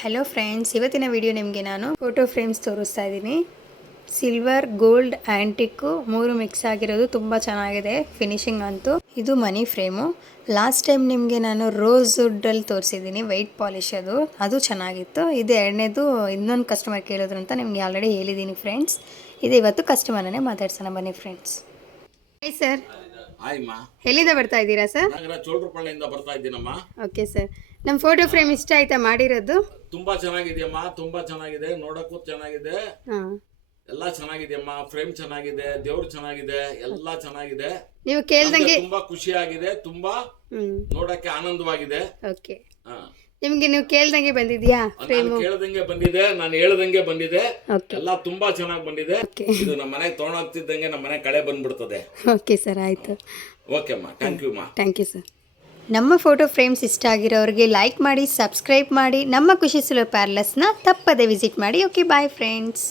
Hello friends, ಇವತ್ತಿನ video ನಿಮಗೆ ನಾನು ಫೋಟೋ ಫ್ರೇಮ್ಸ್ ತೋರಿಸ್ತಾ ಇದ್ದೀನಿ. ಸಿಲ್ವರ್, ಗೋಲ್ಡ್, ಆ್ಯಂಟಿಕ್ಕು 3 ಮಿಕ್ಸ್ ಆಗಿರೋದು ತುಂಬ ಚೆನ್ನಾಗಿದೆ ಫಿನಿಶಿಂಗ್ ಅಂತೂ. ಇದು ಮನಿ ಫ್ರೇಮು. ಲಾಸ್ಟ್ ಟೈಮ್ ನಿಮಗೆ ನಾನು ರೋಸ್ ವುಡ್ಡಲ್ಲಿ ತೋರಿಸಿದ್ದೀನಿ, ವೈಟ್ ಪಾಲಿಶ್ ಅದು ಚೆನ್ನಾಗಿತ್ತು. ಇದು ಎರಡನೇದು ಇನ್ನೊಂದು ಕಸ್ಟಮರ್ ಕೇಳಿದ್ರು ಅಂತ ನಿಮಗೆ ಆಲ್ರೆಡಿ ಹೇಳಿದ್ದೀನಿ ಫ್ರೆಂಡ್ಸ್. ಇದು ಇವತ್ತು ಕಸ್ಟಮರನ್ನೇ ಮಾತಾಡ್ಸೋಣ ಬನ್ನಿ ಫ್ರೆಂಡ್ಸ್. Hi sir. ಹಾಯಮ್ಮ. ಎಲ್ಲಿಂದ ಬರ್ತಾ ಇದ್ದೀರಾ ಸರ್? ನಗರ ಚೋಳ್ರಪಾಳ್ಯದಿಂದ ಬರ್ತಾ ಇದ್ದೀನಮ್ಮ. Okay sir. ನಮ್ಮ ಫೋಟೋ ಫ್ರೇಮ್ ಇಷ್ಟ ಆಯ್ತಾ ಮಾಡಿರೋದು? ತುಂಬಾ ಚೆನ್ನಾಗಿದೆಯಮ್ಮ, ತುಂಬಾ ಚೆನ್ನಾಗಿದೆ, ನೋಡಕ್ಕೂ ಚೆನ್ನಾಗಿದೆ, ಹಾಂ. ಎಲ್ಲ ಚೆನ್ನಾಗಿದೆಯಮ್ಮ. ಫ್ರೇಮ್ ಚೆನ್ನಾಗಿದೆ, ದೇವ್ರು ಚೆನ್ನಾಗಿದೆ, ಎಲ್ಲ ಚೆನ್ನಾಗಿದೆ. ನೀವು ಕೇಳ್ದಂಗೆ ತುಂಬಾ ಖುಷಿಯಾಗಿದೆ, ತುಂಬಾ ನೋಡಕ್ಕೆ ಆನಂದವಾಗಿದೆ. ಓಕೆ. ನಿಮ್ಗೆ ನೀವು ಕೇಳ್ದಂಗೆ ಬಂದಿದ್ಯಾ ಫ್ರೇಮ್? ನಾನು ಕೇಳ್ದಂಗೆ ಬಂದಿದೆ, ನಾನು ಹೇಳ್ದಂಗೆ ಬಂದಿದೆ, ಓಕೆ. ಎಲ್ಲ ತುಂಬಾ ಚೆನ್ನಾಗಿ ಬಂದಿದೆ. ಇದು ನಮ್ಮ ಮನೆಗೆ ತೊಗೊಂಡೋಗ್ತಿದ್ದಂಗೆ ನಮ್ಮ ಮನೆ ಕಳೆ ಬಂದ್ಬಿಡ್ತದೆ. ಓಕೆ ಸರ್, ಆಯಿತು. ಓಕೆ ಅಮ್ಮ, ಥ್ಯಾಂಕ್ ಯು ಅಮ್ಮ. Thank you sir. ನಮ್ಮ ಫೋಟೋ ಫ್ರೇಮ್ಸ್ ಇಷ್ಟ ಆಗಿರೋರಿಗೆ ಲೈಕ್ ಮಾಡಿ, ಸಬ್ಸ್ಕ್ರೈಬ್ ಮಾಡಿ. ನಮ್ಮ ಖುಷಿ ಸುಲಭ ಪ್ಯಾರ್ಲಸ್ನ ತಪ್ಪದೆ ವಿಸಿಟ್ ಮಾಡಿ. Okay, bye friends.